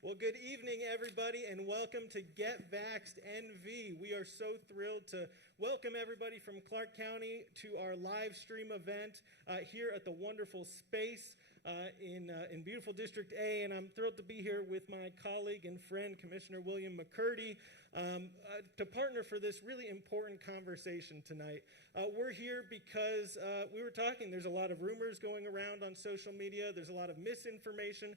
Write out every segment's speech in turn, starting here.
Well, good evening, everybody, and welcome to Get Vaxxed NV. We are so thrilled to welcome everybody from Clark County to our live stream event here at the wonderful space in beautiful District A, and I'm thrilled to be here with my colleague and friend, Commissioner William McCurdy, to partner for this really important conversation tonight. We're here because we were talking, there's a lot of rumors going around on social media, there's a lot of misinformation,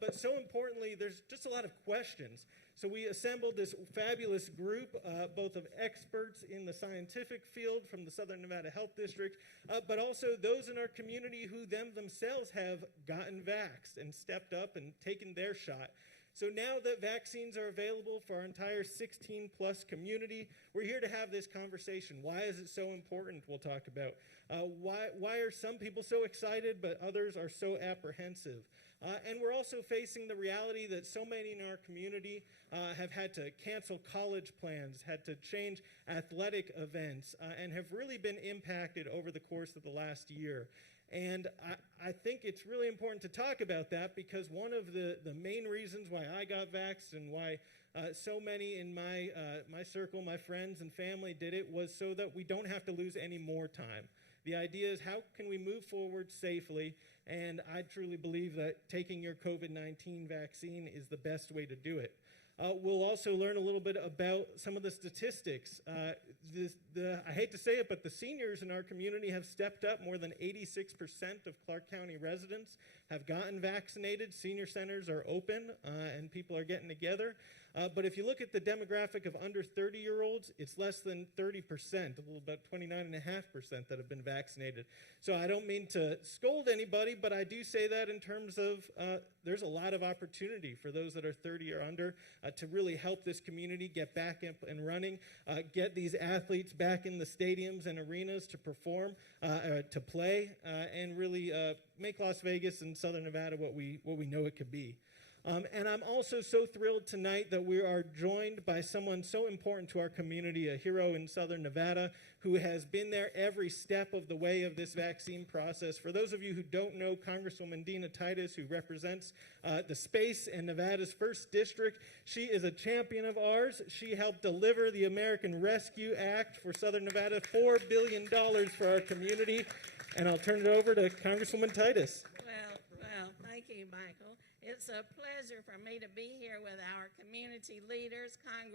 but so importantly, there's just a lot of questions. So we assembled this fabulous group, both of experts in the scientific field from the Southern Nevada Health District, but also those in our community who themselves have gotten vaxxed and stepped up and taken their shot. So now that vaccines are available for our entire 16-plus community, we're here to have this conversation. Why is it so important? We'll talk about. Why are some people so excited, but others are so apprehensive? And we're also facing the reality that so many in our community have had to cancel college plans, had to change athletic events, and have really been impacted over the course of the last year. And I think it's really important to talk about that because one of the main reasons why I got vaxxed and why so many in my circle, my friends and family did it was so that we don't have to lose any more time. The idea is how can we move forward safely, and I truly believe that taking your COVID-19 vaccine is the best way to do it. We'll also learn a little bit about some of the statistics. I hate to say it, but the seniors in our community have stepped up. More than 86% of Clark County residents have gotten vaccinated. Senior centers are open, and people are getting together. But if you look at the demographic of under 30-year-olds, it's less than 30%, about 29.5% that have been vaccinated. So I don't mean to scold anybody, but I do say that in terms of there's a lot of opportunity for those that are 30 or under to really help this community get back up and running, get these athletes back in the stadiums and arenas to perform, to play, and really make Las Vegas and Southern Nevada what we know it could be. And I'm also so thrilled tonight that we are joined by someone so important to our community, a hero in Southern Nevada, who has been there every step of the way of this vaccine process. For those of you who don't know, Congresswoman Dina Titus, who represents the space in Nevada's 1st District, she is a champion of ours. She helped deliver the American Rescue Act for Southern Nevada, $4 billion for our community. And I'll turn it over to Congresswoman Titus. Well, thank you, Michael. It's a pleasure for me to be here with our community leaders, I'm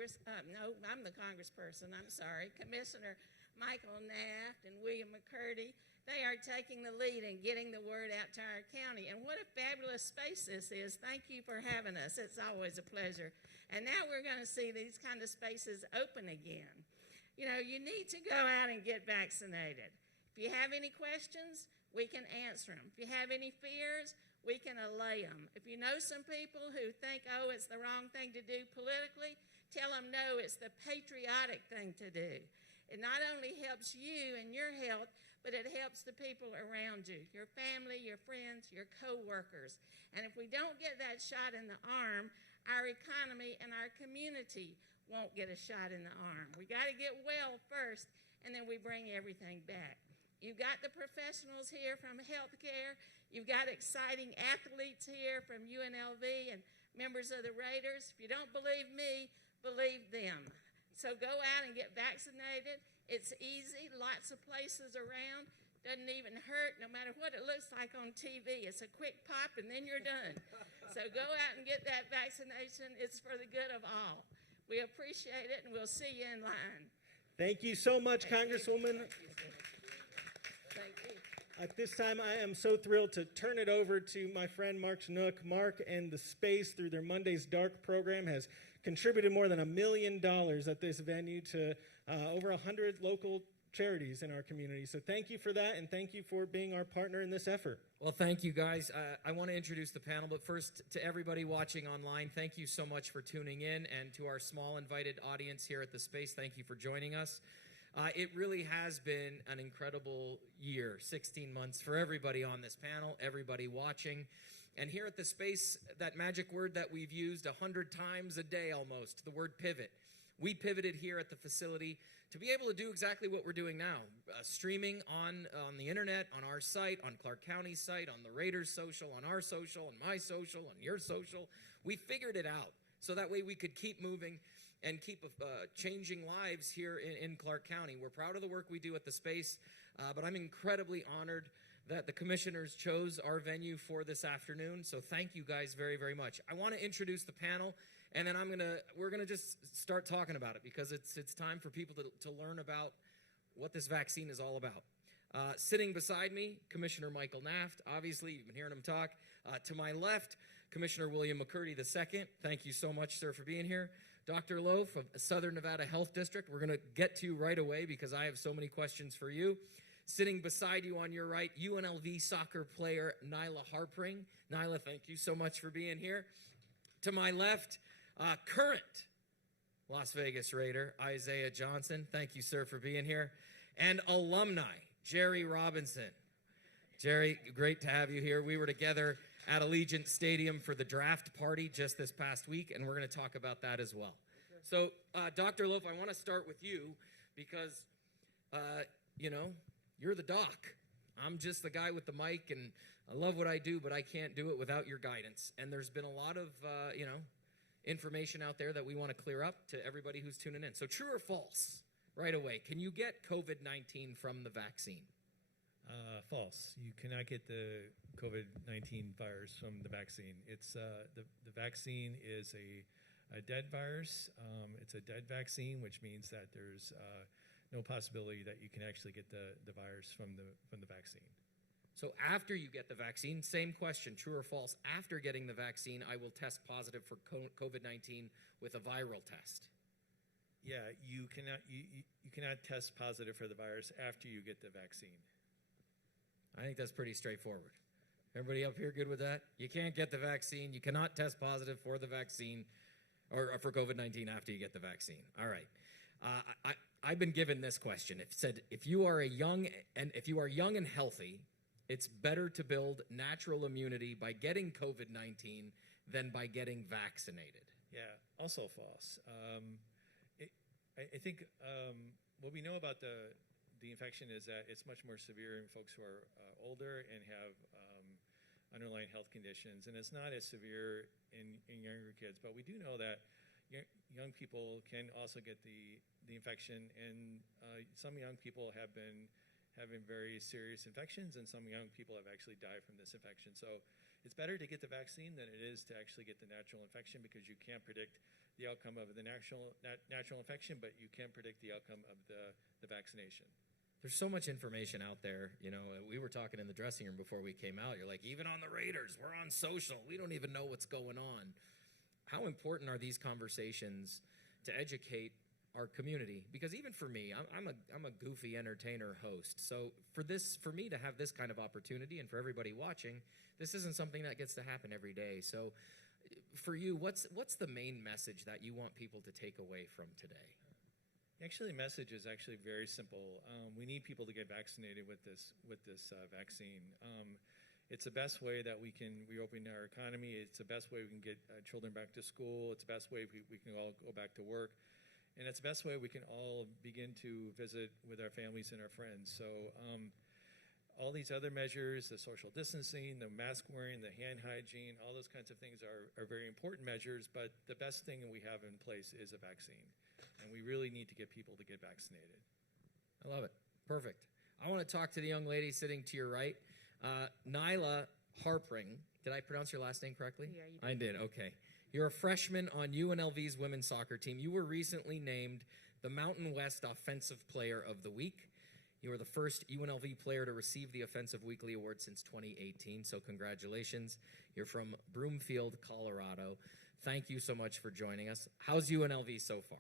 the congressperson, I'm sorry, Commissioner Michael Naft and William McCurdy. They are taking the lead in getting the word out to our county. And what a fabulous space this is. Thank you for having us. It's always a pleasure. And now we're going to see these kind of spaces open again. You know, you need to go out and get vaccinated. If you have any questions, we can answer them. If you have any fears, we can allay them. If you know some people who think, oh, it's the wrong thing to do politically, tell them, no, it's the patriotic thing to do. It not only helps you and your health, but it helps the people around you, your family, your friends, your co-workers. And if we don't get that shot in the arm, our economy and our community won't get a shot in the arm. We got to get well first, and then we bring everything back. You've got the professionals here from healthcare. You've got exciting athletes here from UNLV and members of the Raiders. If you don't believe me, believe them. So go out and get vaccinated. It's easy, lots of places around. Doesn't even hurt, no matter what it looks like on TV. It's a quick pop and then you're done. So go out and get that vaccination. It's for the good of all. We appreciate it, and we'll see you in line. Thank you so much, Congresswoman. Thank you. At this time, I am so thrilled to turn it over to my friend Mark Chinook. Mark and the Space, through their Monday's Dark program, has contributed more than $1 million at this venue to over 100 local charities in our community. So thank you for that, and thank you for being our partner in this effort. Well, thank you, guys. I want to introduce the panel, but first, to everybody watching online, thank you so much for tuning in, and to our small invited audience here at the Space, thank you for joining us. It really has been an incredible year, 16 months for everybody on this panel, everybody watching. And here at the Space, that magic word that we've used 100 times a day almost, the word pivot. we pivoted here at the facility to be able to do exactly what we're doing now, streaming on the internet, on our site, on Clark County's site, on the Raiders social, on our social, on my social, on your social. We figured it out so that way we could keep moving and keep changing lives here in Clark County. We're proud of the work we do at the space, but I'm incredibly honored that the commissioners chose our venue for this afternoon. So thank you guys very, very much. I want to introduce the panel, and then we're gonna just start talking about it because it's time for people to learn about what this vaccine is all about. Sitting beside me, Commissioner Michael Naft. Obviously, you've been hearing him talk. To my left, Commissioner William McCurdy II. Thank you so much, sir, for being here. Dr. Loaf of Southern Nevada Health District. We're gonna get to you right away because I have so many questions for you. Sitting beside you on your right, UNLV soccer player Nyla Harpring. Nyla, thank you so much for being here. To my left, current Las Vegas Raider Isaiah Johnson. Thank you, sir, for being here. And alumni Jerry Robinson. Jerry, great to have you here. We were together at Allegiant Stadium for the draft party just this past week, and we're going to talk about that as well. So, Dr. Loaf, I want to start with you because, you're the doc. I'm just the guy with the mic, and I love what I do, but I can't do it without your guidance. And there's been a lot of, information out there that we want to clear up to everybody who's tuning in. So true or false, right away, can you get COVID-19 from the vaccine? False. You cannot get the COVID-19 virus from the vaccine. It's the vaccine is a dead virus. It's a dead vaccine, which means that there's no possibility that you can actually get the virus from the vaccine. So after you get the vaccine, same question, true or false, after getting the vaccine, I will test positive for COVID-19 with a viral test. Yeah, you cannot test positive for the virus after you get the vaccine. I think that's pretty straightforward. Everybody up here good with that? You can't get the vaccine. You cannot test positive for the vaccine or for COVID-19 after you get the vaccine. All right. I've been given this question. It said, if you are young and healthy, it's better to build natural immunity by getting COVID-19 than by getting vaccinated. Yeah, also false. I think what we know about the infection is that it's much more severe in folks who are older and have underlying health conditions, and it's not as severe in younger kids. But we do know that young people can also get the infection, and some young people have been having very serious infections, and some young people have actually died from this infection. So it's better to get the vaccine than it is to actually get the natural infection, because you can't predict the outcome of the natural infection, but you can predict the outcome of the vaccination. There's so much information out there. We were talking in the dressing room before we came out. You're like, even on the Raiders, we're on social. We don't even know what's going on. How important are these conversations to educate our community? Because even for me, I'm a goofy entertainer host. So for me to have this kind of opportunity, and for everybody watching, this isn't something that gets to happen every day. So for you, what's the main message that you want people to take away from today? Actually, the message is actually very simple. We need people to get vaccinated with this vaccine. It's the best way that we can reopen our economy. It's the best way we can get children back to school. It's the best way we can all go back to work. And it's the best way we can all begin to visit with our families and our friends. So all these other measures, the social distancing, the mask wearing, the hand hygiene, all those kinds of things are very important measures, but the best thing we have in place is a vaccine. And we really need to get people to get vaccinated. I love it. Perfect. I want to talk to the young lady sitting to your right, Nyla Harpring. Did I pronounce your last name correctly? Yeah, you did. I did, okay. You're a freshman on UNLV's women's soccer team. You were recently named the Mountain West Offensive Player of the Week. You were the first UNLV player to receive the Offensive Weekly Award since 2018, so congratulations. You're from Broomfield, Colorado. Thank you so much for joining us. How's UNLV so far?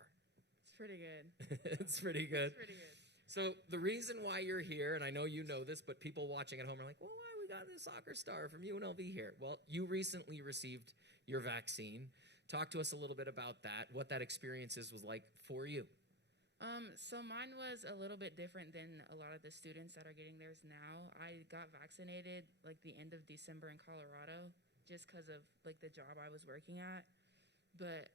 It's pretty good. It's pretty good. It's pretty good. So the reason why you're here, and I know you know this, but people watching at home are like, well, why we got this soccer star from UNLV here? Well, you recently received your vaccine. Talk to us a little bit about that, what that experience was like for you. So mine was a little bit different than a lot of the students that are getting theirs now. I got vaccinated like the end of December in Colorado just because of like the job I was working at. But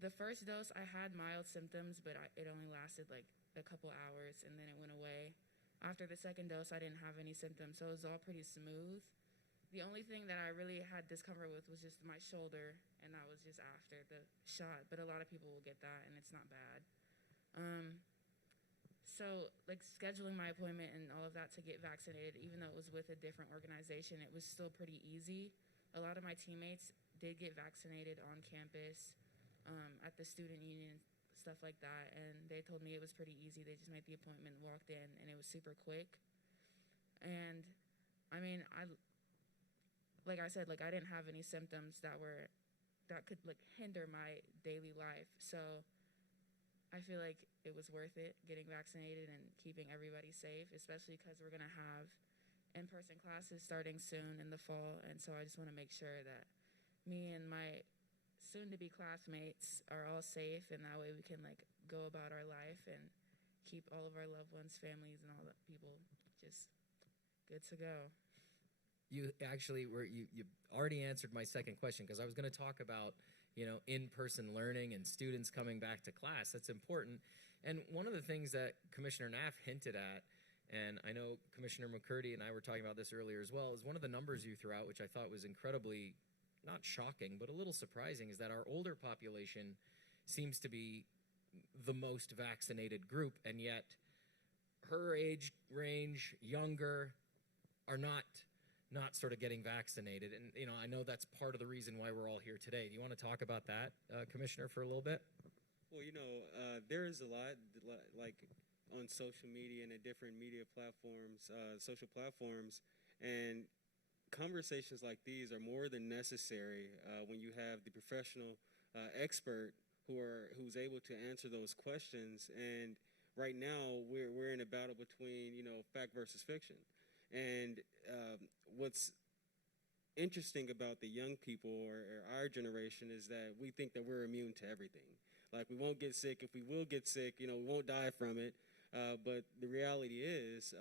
the first dose, I had mild symptoms, but it only lasted like a couple hours, and then it went away. After the second dose, I didn't have any symptoms, so it was all pretty smooth. The only thing that I really had discomfort with was just my shoulder, and that was just after the shot. But a lot of people will get that, and it's not bad. So, like, scheduling my appointment and all of that to get vaccinated, even though it was with a different organization, it was still pretty easy. A lot of my teammates did get vaccinated on campus, at the student union, stuff like that, and they told me it was pretty easy. They just made the appointment, walked in, and it was super quick. And, I mean, like I said, like, I didn't have any symptoms that could, like, hinder my daily life. So I feel like it was worth it getting vaccinated and keeping everybody safe, especially because we're going to have in-person classes starting soon in the fall. And so I just want to make sure that me and my soon-to-be classmates are all safe, and that way we can, like, go about our life and keep all of our loved ones, families, and all the people just good to go. You actually you already answered my second question, because I was going to talk about, in-person learning and students coming back to class. That's important. And one of the things that Commissioner Knapp hinted at, and I know Commissioner McCurdy and I were talking about this earlier as well, is one of the numbers you threw out, which I thought was incredibly, not shocking, but a little surprising, is that our older population seems to be the most vaccinated group, and yet her age range, younger, are not sort of getting vaccinated. And, I know that's part of the reason why we're all here today. Do you want to talk about that, Commissioner, for a little bit? Well, there is a lot, like, on social media and at different media platforms, social platforms, and conversations like these are more than necessary when you have the professional expert who's able to answer those questions. And right now, we're in a battle between fact versus fiction. And what's interesting about the young people or our generation is that we think that we're immune to everything. Like, we won't get sick. If we will get sick, we won't die from it. But the reality is,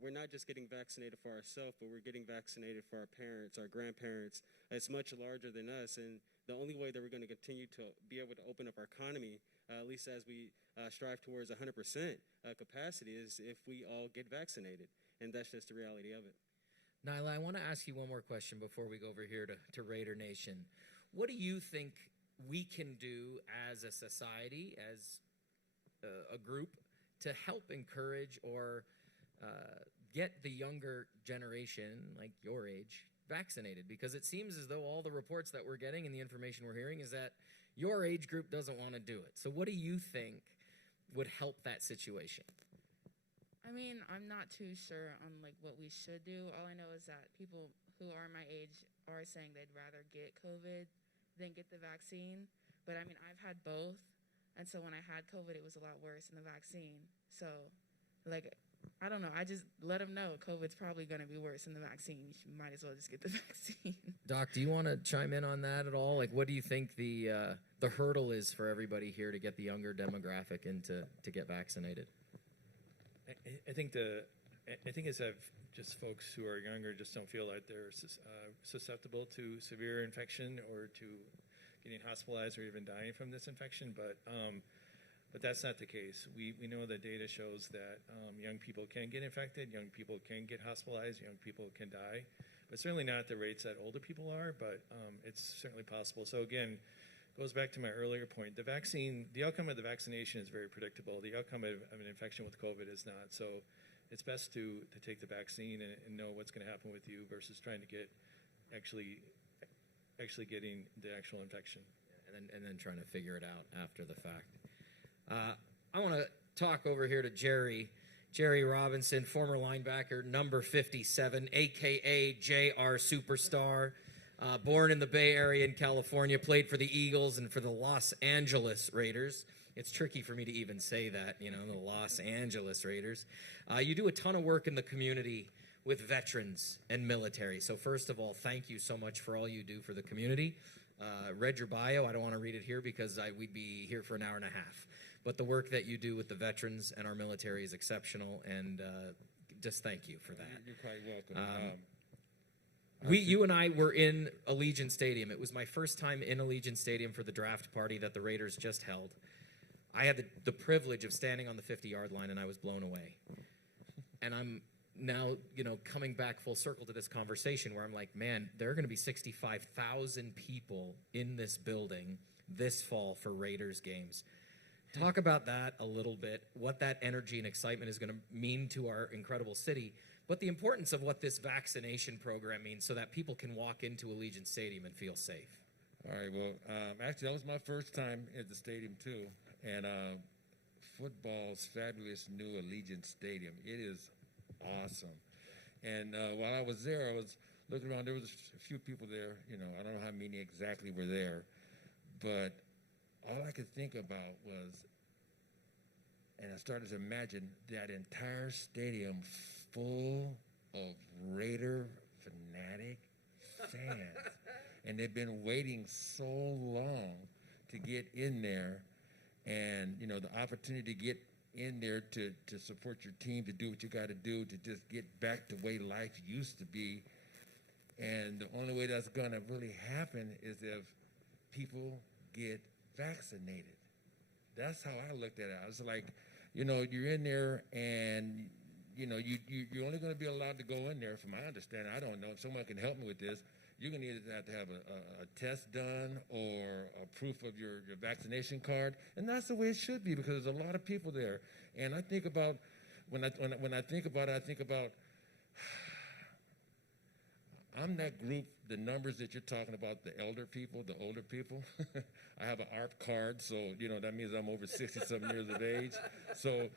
we're not just getting vaccinated for ourselves, but we're getting vaccinated for our parents, our grandparents. It's much larger than us. And the only way that we're going to continue to be able to open up our economy, at least as we strive towards 100% capacity, is if we all get vaccinated. And that's just the reality of it. Nyla, I want to ask you one more question before we go over here to Raider Nation. What do you think we can do as a society, as a group, to help encourage or get the younger generation, like your age, vaccinated? Because it seems as though all the reports that we're getting and the information we're hearing is that your age group doesn't want to do it. So what do you think would help that situation? I mean, I'm not too sure on, like, what we should do. All I know is that people who are my age are saying they'd rather get COVID than get the vaccine. But, I mean, I've had both. And so when I had COVID, it was a lot worse than the vaccine. So, like, I don't know. I just let them know COVID's probably going to be worse than the vaccine. You might as well just get the vaccine. Doc, do you want to chime in on that at all? Like, what do you think the hurdle is for everybody here to get the younger demographic in to get vaccinated? I think it's that just folks who are younger just don't feel like they're susceptible to severe infection or to getting hospitalized or even dying from this infection. But that's not the case. We know that data shows that young people can get infected, young people can get hospitalized, young people can die. But certainly not at the rates that older people are, but it's certainly possible. So again, goes back to my earlier point. The outcome of the vaccination is very predictable. The outcome of an infection with COVID is not. So it's best to take the vaccine and know what's going to happen with you versus trying to get actually getting the actual infection. And then trying to figure it out after the fact. I want to talk over here to Jerry Robinson, former linebacker, number 57, a.k.a. JR Superstar. Born in the Bay Area in California, played for the Eagles and for the Los Angeles Raiders. It's tricky for me to even say that, the Los Angeles Raiders. You do a ton of work in the community with veterans and military. So first of all, thank you so much for all you do for the community. Read your bio. I don't want to read it here because we'd be here for an hour and a half. But the work that you do with the veterans and our military is exceptional, and just thank you for that. You're quite welcome. You and I were in Allegiant Stadium. It was my first time in Allegiant Stadium for the draft party that the Raiders just held. I had the privilege of standing on the 50-yard line, and I was blown away. And I'm now, coming back full circle to this conversation where I'm like, man, there are going to be 65,000 people in this building this fall for Raiders games. Talk about that a little bit, what that energy and excitement is going to mean to our incredible city, but the importance of what this vaccination program means so that people can walk into Allegiant Stadium and feel safe. All right, well, actually, that was my first time at the stadium, too. And football's fabulous new Allegiant Stadium. It is awesome. And while I was there, I was looking around. There was a few people there. I don't know how many exactly were there. But all I could think about was, and I started to imagine that entire stadium full of Raider fanatic fans. And they've been waiting so long to get in there. And, the opportunity to get in there to support your team, to do what you got to do, to just get back to the way life used to be. And the only way that's going to really happen is if people get vaccinated. That's how I looked at it. I was like, you're in there and, you're only going to be allowed to go in there, from my understanding. I don't know. If someone can help me with this, you're going to either have to have a test done or a proof of your vaccination card. And that's the way it should be, because there's a lot of people there. And I think about, when I think about it, I think about, I'm that group, the numbers that you're talking about, the older people. I have an ARP card, so, that means I'm over 60-something years of age. So,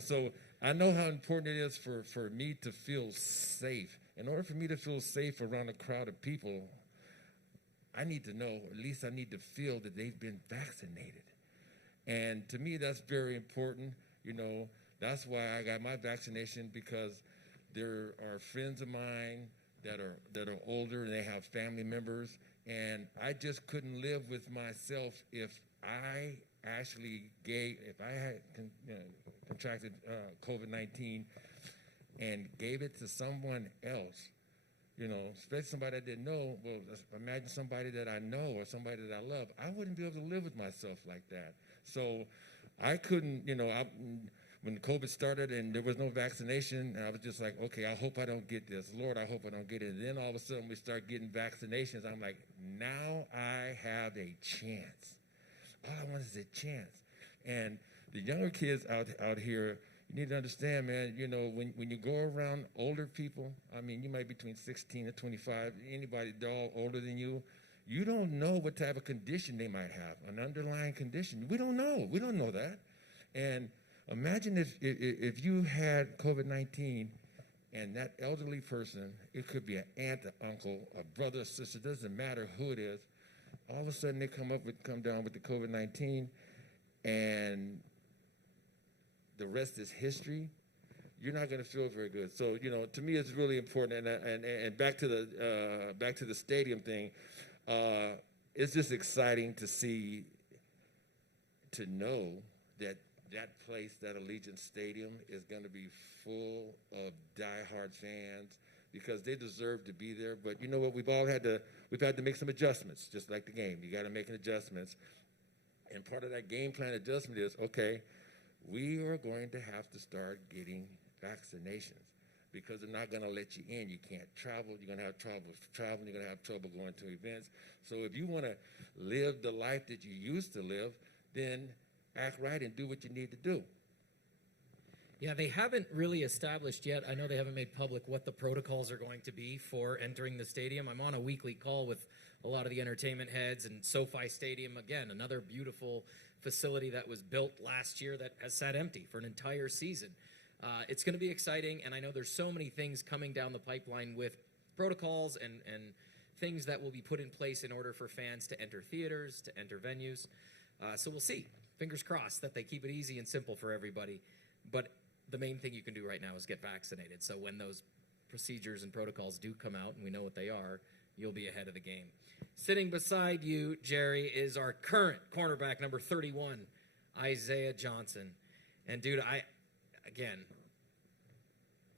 so I know how important it is for me to feel safe. In order for me to feel safe around a crowd of people, I need to know, at least I need to feel that they've been vaccinated. And to me, that's very important. That's why I got my vaccination, because there are friends of mine that are older and they have family members, and I just couldn't live with myself if I had contracted COVID-19 and gave it to someone else, especially somebody I didn't know. Well, imagine somebody that I know or somebody that I love. I wouldn't be able to live with myself like that. So I couldn't, when COVID started and there was no vaccination, I was just like, okay, I hope I don't get this. Lord, I hope I don't get it. And then all of a sudden we start getting vaccinations. I'm like, now I have a chance. All I want is a chance. And the younger kids out here, you need to understand, man, when you go around older people, you might be between 16 and 25, anybody, they're all older than you. You don't know what type of condition they might have, an underlying condition. We don't know. We don't know that. And imagine if you had COVID-19 and that elderly person, it could be an aunt, an uncle, a brother, a sister, doesn't matter who it is. All of a sudden they come down with the COVID-19, and the rest is history. You're not going to feel very good. So, to me, it's really important. And back to the stadium thing, it's just exciting to know that place, that Allegiant Stadium, is going to be full of diehard fans, because they deserve to be there. But you know what? We've had to make some adjustments, just like the game. You got to make adjustments. And part of that game plan adjustment is, okay, we are going to have to start getting vaccinations, because they're not going to let you in. You can't travel. You're going to have trouble traveling. You're going to have trouble going to events. So if you want to live the life that you used to live, then act right and do what you need to do. Yeah, they haven't really established yet. I know they haven't made public what the protocols are going to be for entering the stadium. I'm on a weekly call with a lot of the entertainment heads, and SoFi Stadium, again, another beautiful facility that was built last year that has sat empty for an entire season. It's going to be exciting, and I know there's so many things coming down the pipeline with protocols and things that will be put in place in order for fans to enter theaters, to enter venues. So we'll see. Fingers crossed that they keep it easy and simple for everybody. But the main thing you can do right now is get vaccinated. So when those procedures and protocols do come out, and we know what they are, you'll be ahead of the game. Sitting beside you, Jerry, is our current cornerback, number 31, Isaiah Johnson. And, dude,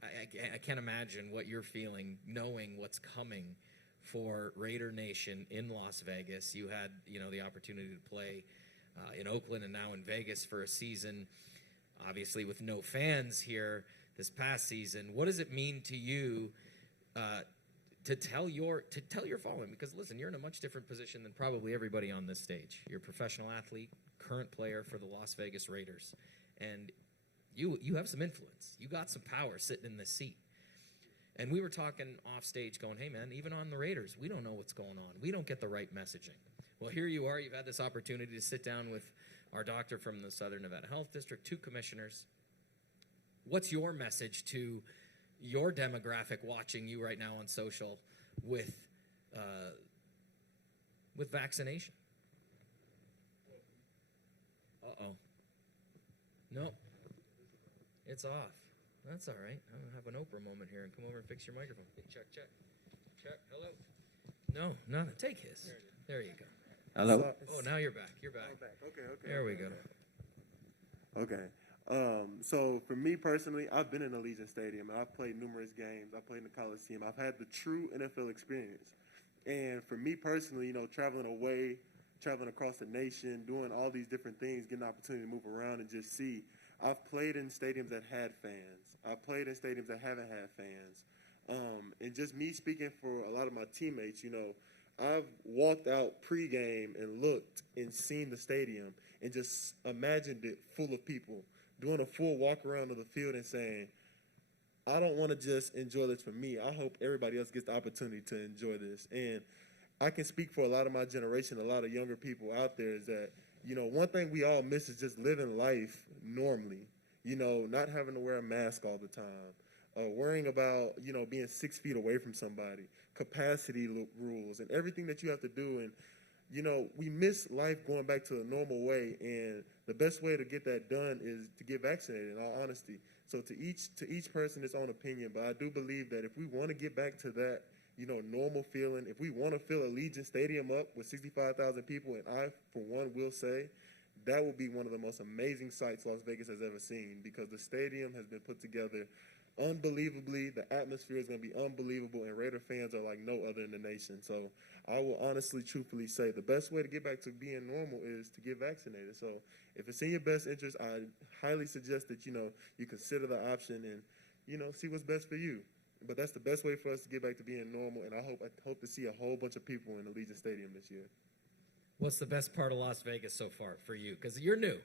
I can't imagine what you're feeling knowing what's coming for Raider Nation in Las Vegas. You had, the opportunity to play in Oakland and now in Vegas for a season, obviously with no fans here this past season. What does it mean to you to tell your following? Because listen, you're in a much different position than probably everybody on this stage. You're a professional athlete, current player for the Las Vegas Raiders, and you have some influence. You got some power sitting in this seat. And we were talking off stage going, hey man, even on the Raiders, we don't know what's going on. We don't get the right messaging. Well, here you are. You've had this opportunity to sit down with our doctor from the Southern Nevada Health District, 2 commissioners. What's your message to your demographic watching you right now on social with vaccination? Uh-oh. No. It's off. That's all right. I'm going to have an Oprah moment here and come over and fix your microphone. Check. Hello. No, none. Take his. There you go. Hello. Oh, now you're back. You're back. Okay. There we go. Okay. So for me personally, I've been in Allegiant Stadium and I've played numerous games. I've played in the Coliseum. I've had the true NFL experience. And for me personally, traveling away, traveling across the nation, doing all these different things, getting an opportunity to move around and just see. I've played in stadiums that had fans. I've played in stadiums that haven't had fans. And just me speaking for a lot of my teammates, I've walked out pregame and looked and seen the stadium and just imagined it full of people, doing a full walk around of the field and saying, I don't want to just enjoy this for me. I hope everybody else gets the opportunity to enjoy this. And I can speak for a lot of my generation, a lot of younger people out there is that, one thing we all miss is just living life normally, not having to wear a mask all the time, worrying about, being 6 feet away from somebody, capacity rules and everything that you have to do. And, we miss life going back to a normal way. And the best way to get that done is to get vaccinated, in all honesty. So to each person his own opinion. But I do believe that if we want to get back to that, normal feeling, if we want to fill Allegiant Stadium up with 65,000 people, and I, for one, will say that will be one of the most amazing sights Las Vegas has ever seen because the stadium has been put together unbelievably. The atmosphere is going to be unbelievable, and Raider fans are like no other in the nation. So I will honestly, truthfully say the best way to get back to being normal is to get vaccinated. So if it's in your best interest, I highly suggest that, you consider the option and, see what's best for you. But that's the best way for us to get back to being normal, and I hope to see a whole bunch of people in Allegiant Stadium this year. What's the best part of Las Vegas so far for you? Because you're new,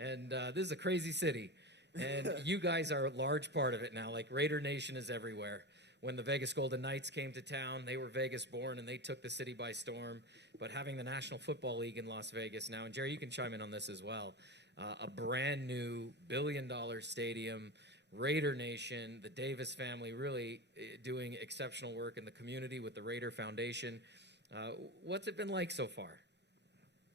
and this is a crazy city, and you guys are a large part of it now. Like Raider Nation is everywhere. When the Vegas Golden Knights came to town, they were Vegas-born, and they took the city by storm. But having the National Football League in Las Vegas now, and Jerry, you can chime in on this as well, a brand new billion-dollar stadium, Raider Nation, the Davis family really doing exceptional work in the community with the Raider Foundation. What's it been like so far?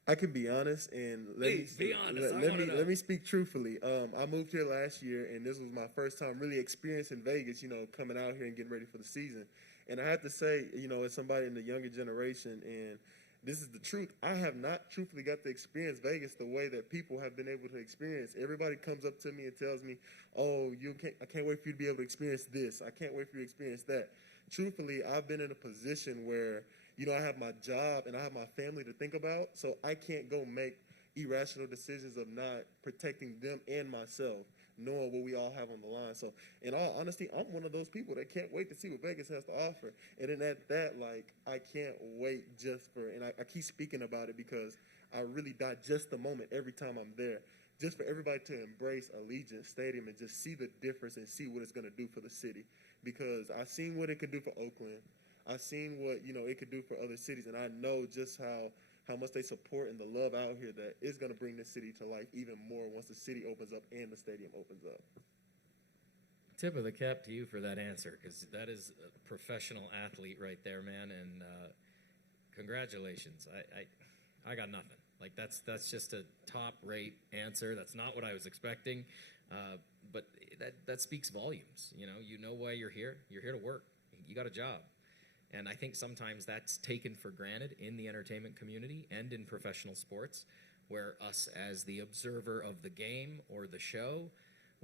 I can be honest, and let me speak truthfully. I moved here last year, and this was my first time really experiencing Vegas, coming out here and getting ready for the season. And I have to say, as somebody in the younger generation, and this is the truth, I have not truthfully got to experience Vegas the way that people have been able to experience. Everybody comes up to me and tells me, oh, I can't wait for you to be able to experience this. I can't wait for you to experience that. Truthfully, I've been in a position where, I have my job and I have my family to think about, so I can't go make irrational decisions of not protecting them and myself, knowing what we all have on the line. So, in all honesty, I'm one of those people that can't wait to see what Vegas has to offer. And then at that, I can't wait and I keep speaking about it because I really digest the moment every time I'm there. Just for everybody to embrace Allegiant Stadium and just see the difference and see what it's going to do for the city. Because I've seen what it could do for Oakland. I've seen what, it could do for other cities. And I know just how much they support and the love out here that is going to bring this city to life even more once the city opens up and the stadium opens up. Tip of the cap to you for that answer, because that is a professional athlete right there, man, and congratulations. I got nothing. That's just a top-rate answer. That's not what I was expecting, but that speaks volumes. You know why you're here. You're here to work. You got a job. And I think sometimes that's taken for granted in the entertainment community and in professional sports, where us as the observer of the game or the show,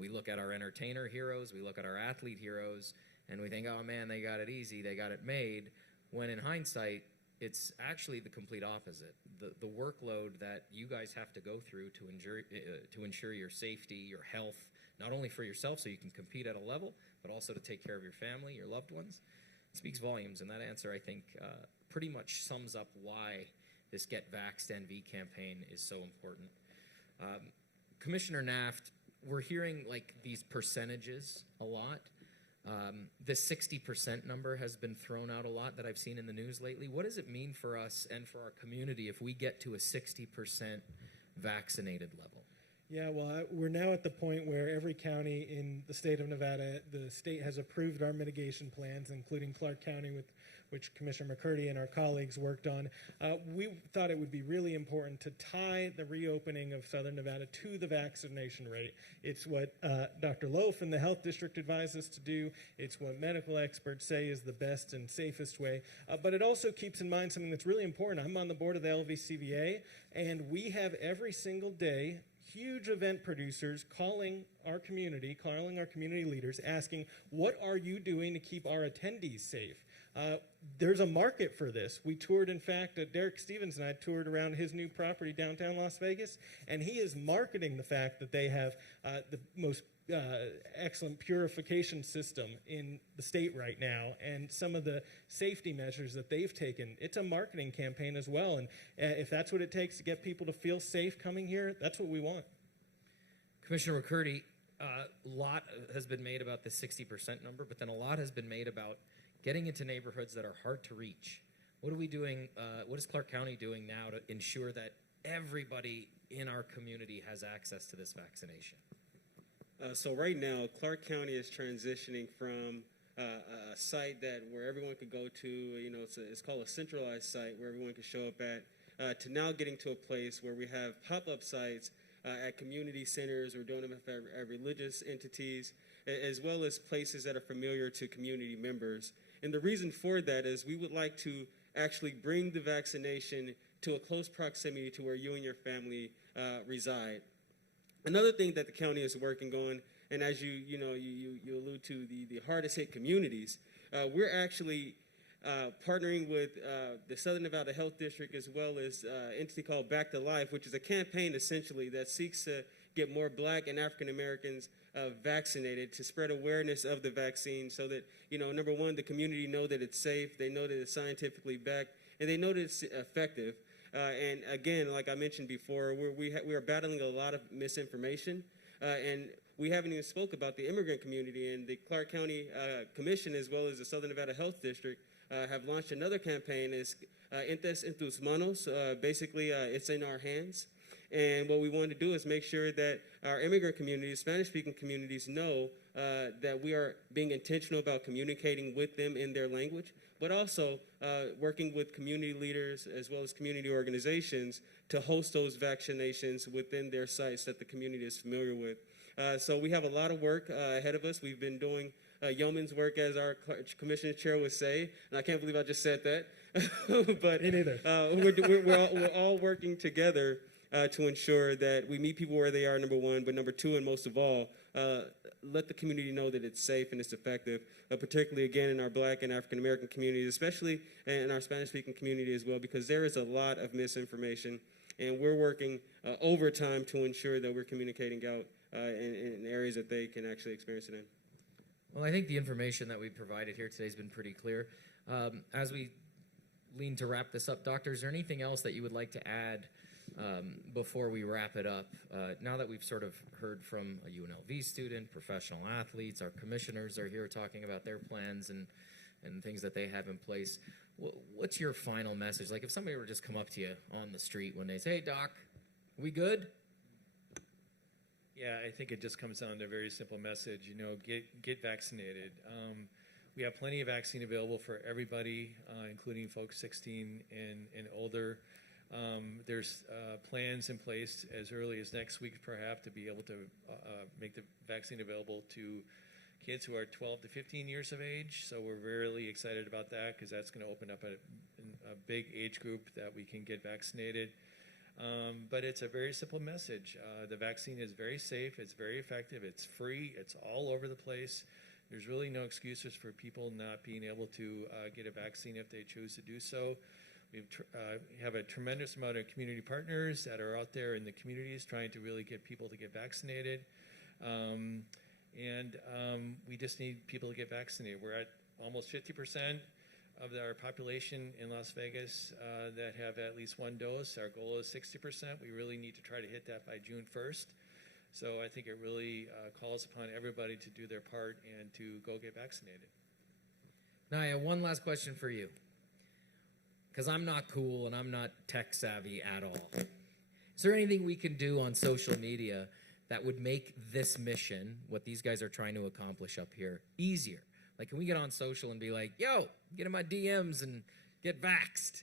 We look at our entertainer heroes, we look at our athlete heroes, and we think, oh man, they got it easy, they got it made, when in hindsight, it's actually the complete opposite. The workload that you guys have to go through to ensure your safety, your health, not only for yourself so you can compete at a level, but also to take care of your family, your loved ones, speaks volumes. And that answer, I think, pretty much sums up why this Get Vaxxed NV campaign is so important. Commissioner Naft, we're hearing like these percentages a lot. The 60% number has been thrown out a lot that I've seen in the news lately. What does it mean for us and for our community if we get to a 60% vaccinated level? Yeah, well, we're now at the point where every county in the state of Nevada, the state has approved our mitigation plans, including Clark County, which Commissioner McCurdy and our colleagues worked on. We thought it would be really important to tie the reopening of Southern Nevada to the vaccination rate. It's what Dr. Loaf in the Health District advised us to do. It's what medical experts say is the best and safest way. But it also keeps in mind something that's really important. I'm on the board of the LVCVA, and we have every single day huge event producers calling our community leaders, asking, what are you doing to keep our attendees safe? There's a market for this. We toured, in fact, Derek Stevens and I toured around his new property downtown Las Vegas, and he is marketing the fact that they have the most excellent purification system in the state right now, and some of the safety measures that they've taken. It's a marketing campaign as well, and if that's what it takes to get people to feel safe coming here, that's what we want. Commissioner McCurdy, a lot has been made about the 60% number, but then a lot has been made about getting into neighborhoods that are hard to reach. What are we doing? What is Clark County doing now to ensure that everybody in our community has access to this vaccination? So right now, Clark County is transitioning from a site where everyone could go to, it's called a centralized site where everyone can show up at, to now getting to a place where we have pop-up sites at community centers. We're doing them at religious entities, as well as places that are familiar to community members. And the reason for that is we would like to actually bring the vaccination to a close proximity to where you and your family reside. Another thing that the county is working on, and as you allude to the hardest hit communities, we're actually partnering with the Southern Nevada Health District, as well as an entity called Back to Life, which is a campaign essentially that seeks to get more Black and African Americans vaccinated, to spread awareness of the vaccine so that, number one, the community know that it's safe, they know that it's scientifically backed, and they know that it's effective. And again, like I mentioned before, we are battling a lot of misinformation, and we haven't even spoke about the immigrant community. And the Clark County Commission, as well as the Southern Nevada Health District, have launched another campaign. It's Entes en tus manos. Basically, it's in our hands. And what we want to do is make sure that our immigrant communities, Spanish-speaking communities, know that we are being intentional about communicating with them in their language, but also working with community leaders as well as community organizations to host those vaccinations within their sites that the community is familiar with. So we have a lot of work ahead of us. We've been doing yeoman's work, as our commission chair would say, and I can't believe I just said that. But Me neither. We're all working together to ensure that we meet people where they are, number one, but number two, and most of all, let the community know that it's safe and it's effective, particularly, again, in our Black and African American communities, especially in our Spanish-speaking community as well, because there is a lot of misinformation, and we're working overtime to ensure that we're communicating out in areas that they can actually experience it in. Well, I think the information that we provided here today has been pretty clear. As we lean to wrap this up, Doctor, is there anything else that you would like to add before we wrap it up? Now that we've sort of heard from a UNLV student, professional athletes, our commissioners are here talking about their plans and things that they have in place, what's your final message? Like if somebody were to just come up to you on the street one day and say, hey, Doc, we good? Yeah, I think it just comes down to a very simple message, get vaccinated. We have plenty of vaccine available for everybody, including folks 16 and older. There's plans in place as early as next week, perhaps, to be able to make the vaccine available to kids who are 12 to 15 years of age. So we're really excited about that because that's going to open up a big age group that we can get vaccinated. But it's a very simple message. The vaccine is very safe, it's very effective, it's free, it's all over the place. There's really no excuses for people not being able to get a vaccine if they choose to do so. We have a tremendous amount of community partners that are out there in the communities trying to really get people to get vaccinated. We just need people to get vaccinated. We're at almost 50% of our population in Las Vegas that have at least one dose. Our goal is 60%. We really need to try to hit that by June 1st. So I think it really calls upon everybody to do their part and to go get vaccinated. Naya, one last question for you. Because I'm not cool and I'm not tech savvy at all. Is there anything we can do on social media that would make this mission, what these guys are trying to accomplish up here, easier? Like, can we get on social and be like, yo, get in my DMs and get vaxxed?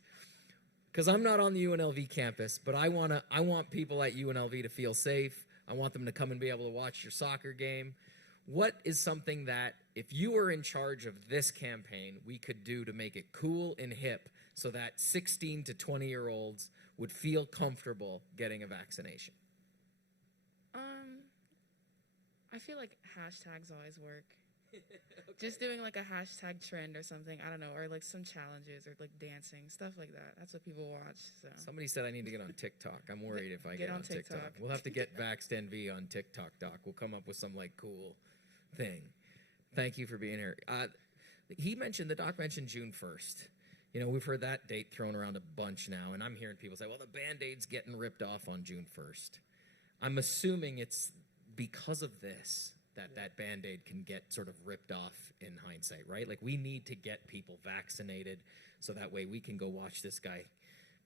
Because I'm not on the UNLV campus, but I want people at UNLV to feel safe. I want them to come and be able to watch your soccer game. What is something that, if you were in charge of this campaign, we could do to make it cool and hip so that 16 to 20-year-olds would feel comfortable getting a vaccination? I feel like hashtags always work. Okay. Just doing like a hashtag trend or something, I don't know, or like some challenges or like dancing, stuff like that. That's what people watch. So. Somebody said I need to get on TikTok. I'm worried if I get on TikTok. We'll have to get Vaxxed NV on TikTok, Doc. We'll come up with some like cool thing. Thank you for being here. The doc mentioned June 1st. You know, we've heard that date thrown around a bunch now, and I'm hearing people say, well, the Band-Aid's getting ripped off on June 1st. I'm assuming it's because of this that Band-Aid can get sort of ripped off in hindsight, right? Like, we need to get people vaccinated so that way we can go watch this guy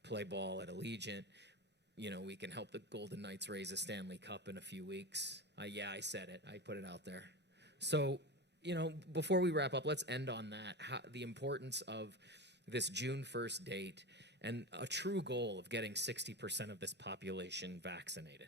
play ball at Allegiant. You know, we can help the Golden Knights raise a Stanley Cup in a few weeks. Yeah, I said it. I put it out there. So, you know, before we wrap up, let's end on that. The importance of this June 1st date and a true goal of getting 60% of this population vaccinated.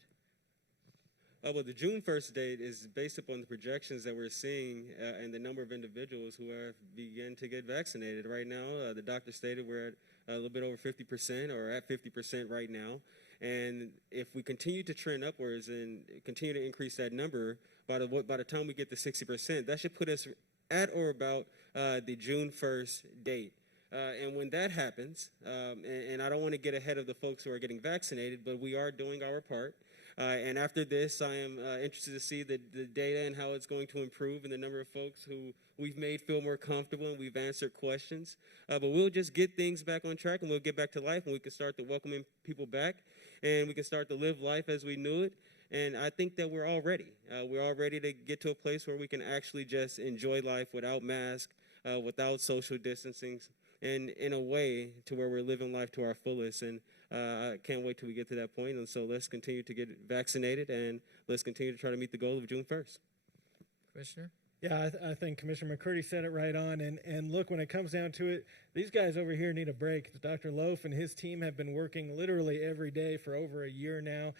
Well, the June 1st date is based upon the projections that we're seeing and the number of individuals who have begun to get vaccinated. Right now, the doctor stated we're at a little bit over 50% or at 50% right now. And if we continue to trend upwards and continue to increase that number, by the time we get to 60%, that should put us at or about the June 1st date. And when that happens, and I don't want to get ahead of the folks who are getting vaccinated, but we are doing our part. And after this, I am interested to see the data and how it's going to improve and the number of folks who we've made feel more comfortable and we've answered questions. But we'll just get things back on track and we'll get back to life and we can start to welcoming people back and we can start to live life as we knew it. And I think that we're all ready. We're all ready to get to a place where we can actually just enjoy life without masks, without social distancing, and in a way to where we're living life to our fullest. And I can't wait till we get to that point. And so let's continue to get vaccinated and let's continue to try to meet the goal of June 1st. Commissioner? Yeah, I think Commissioner McCurdy said it right on. And look, when it comes down to it, these guys over here need a break. Dr. Loaf and his team have been working literally every day for over a year now.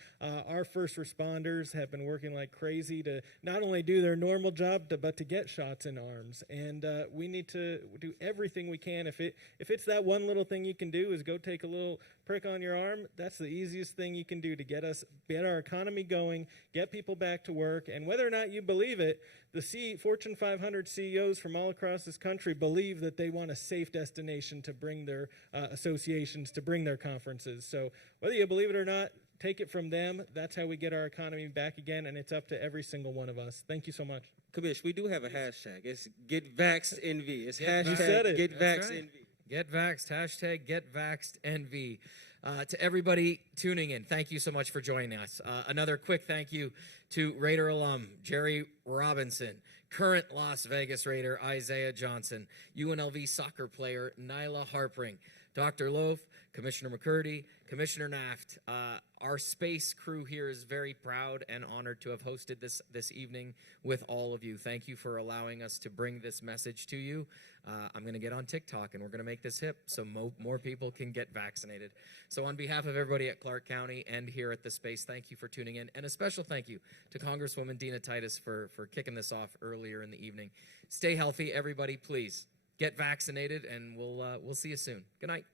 Our first responders have been working like crazy to not only do their normal job, but to get shots in arms. And we need to do everything we can. If it's that one little thing you can do is go take a little prick on your arm, that's the easiest thing you can do to get our economy going, get people back to work. And whether or not you believe it, the Fortune 500 CEOs from all across this country believe that they want a safe destination to bring their associations, to bring their conferences. So whether you believe it or not, take it from them. That's how we get our economy back again, and it's up to every single one of us. Thank you so much. Commish, we do have a hashtag. It's Get Vaxxed NV. It's You said it. Get Vaxxed NV. Get Vaxxed, hashtag Get Vaxxed NV. To everybody tuning in, thank you so much for joining us. Another quick thank you to Raider alum Jerry Robinson, current Las Vegas Raider Isaiah Johnson, UNLV soccer player Nyla Harpring, Dr. Loaf, Commissioner McCurdy, Commissioner Naft. Our space crew here is very proud and honored to have hosted this evening with all of you. Thank you for allowing us to bring this message to you. I'm going to get on TikTok, and we're going to make this hip so more people can get vaccinated. So on behalf of everybody at Clark County and here at the space, thank you for tuning in. And a special thank you to Congresswoman Dina Titus for kicking this off earlier in the evening. Stay healthy, everybody, please. Get vaccinated, and we'll see you soon. Good night.